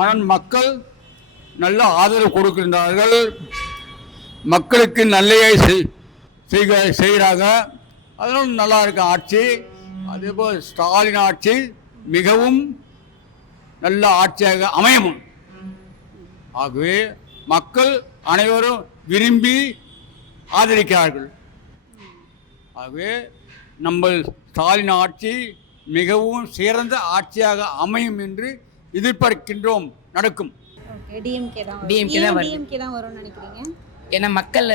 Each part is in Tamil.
ஆனால் மக்கள் நல்ல ஆதரவு கொடுக்கின்றார்கள். மக்களுக்கு நல்லையை செய்கிறாங்க. அதனால நல்லா இருக்கு ஆட்சி. அதேபோல் ஸ்டாலின் ஆட்சி மிகவும் நல்ல ஆட்சியாக அமையும். ஆகவே மக்கள் அனைவரும் விரும்பி ஆதரிக்கிறார்கள். ஆகவே நம்ம ஸ்டாலின் ஆட்சி மிகவும் சிறந்த ஆட்சியாக அமையும் என்று எதிர்பார்க்கின்றோம். நடக்கும். டிஎம்கே தான் வரும்னு நினைக்கிறீங்க? ஏன்னா மக்கள்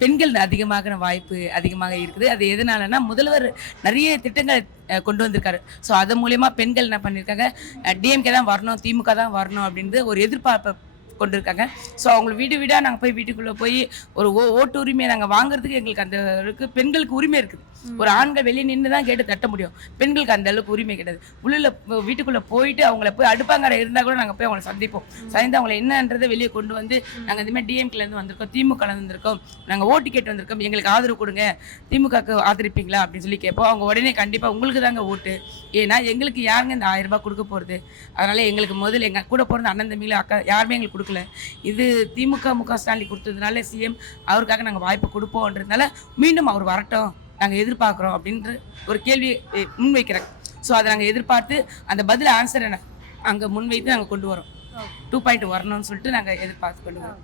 பெண்கள் அதிகமாக வாய்ப்பு அதிகமாக இருக்குது. அது எதனாலன்னா முதல்வர் நிறைய திட்டங்கள் கொண்டு வந்திருக்காரு. ஸோ அது மூலயமா பெண்கள் என்ன பண்ணியிருக்காங்க, டிஎம்கே தான் வரணும், திமுக தான் வரணும் அப்படின்றது ஒரு எதிர்பார்ப்பை கொண்டு இருக்காங்க. ஸோ அவங்க வீடு வீடாக நாங்கள் போய் வீட்டுக்குள்ளே போய் ஒரு ஓட்டு உரிமையை நாங்கள் வாங்குறதுக்கு எங்களுக்கு அந்த அளவுக்கு பெண்களுக்கு உரிமை இருக்குது. ஒரு ஆண்கள் வெளியே நின்று தான் கேட்டு தட்ட முடியும். பெண்களுக்கு அந்த அளவுக்கு உரிமை கிடையாது. உள்ள வீட்டுக்குள்ளே போயிட்டு அவங்கள போய் அடுப்பாங்கரை இருந்தால் கூட நாங்கள் போய் அவங்களை சந்திப்போம். சந்தித்து அவங்களை என்னன்றதை வெளியே கொண்டு வந்து நாங்கள் இந்தமாதிரி டிஎம்கேலேருந்து வந்திருக்கோம், திமுகலேருந்து வந்திருக்கோம், நாங்கள் ஓட்டு கேட்டு வந்திருக்கோம், எங்களுக்கு ஆதரவு கொடுங்க, திமுகவுக்கு ஆதரிப்பீங்களா அப்படின்னு சொல்லி கேட்போம். அவங்க உடனே கண்டிப்பாக உங்களுக்கு தாங்க ஓட்டு, ஏன்னா எங்களுக்கு யாருங்க இந்த 1000 ரூபாய் கொடுக்க போகிறது, அதனால் எங்களுக்கு முதல்ல எங்கள் கூட போகிறது அண்ணன் தம்பிங்கள அக்கா யாருமே எங்களுக்கு கொடுக்கல. இது திமுக ஸ்டாலின் கொடுத்ததுனால சிஎம் அவருக்காக நாங்கள் வாய்ப்பு கொடுப்போன்றதுனால மீண்டும் அவர் வரட்டும் நாங்கள் எதிர்பார்க்குறோம் அப்படின்ற ஒரு கேள்வி முன்வைக்கிறாங்க. ஸோ அதை நாங்கள் எதிர்பார்த்து அந்த பதில் ஆன்சரை அங்கே முன்வைத்து நாங்கள் கொண்டு வரோம். 2.0 வரணும்னு சொல்லிட்டு நாங்கள் எதிர்பார்த்து கொண்டு வரோம்.